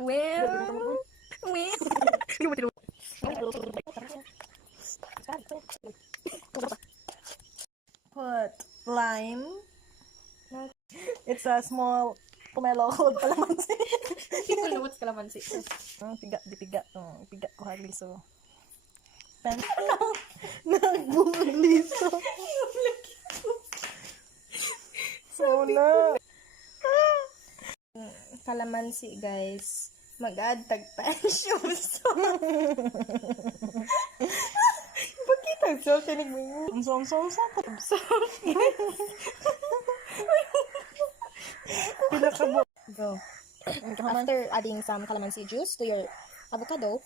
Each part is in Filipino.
Well. Put lime. It's a small pomelo called calamansi. What's calamansi? Piga ko liso. Nagbungag liso. So na. Calamansi, guys. Mag-add tag shoes. Bakit ang so kinig mo? Ang Pila ka mo. Go. After adding some calamansi juice to your avocado,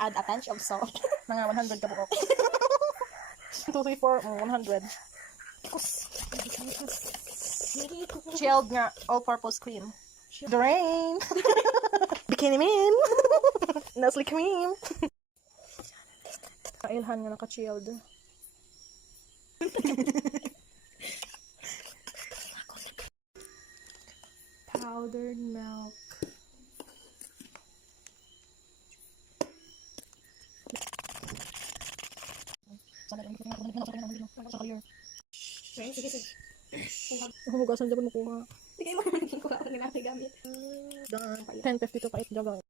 add a pinch of salt. Mga 100 ka buok. 2, 3, 4, 100. Chilled nga all-purpose cream. Drain. Bikini min. Nestle cream. Kailhan nga naka-chilled. Powdered milk. Hugasan dyan mo kuha. Sige mo, ko ako na natin gamit. 10.52 pa it jaga.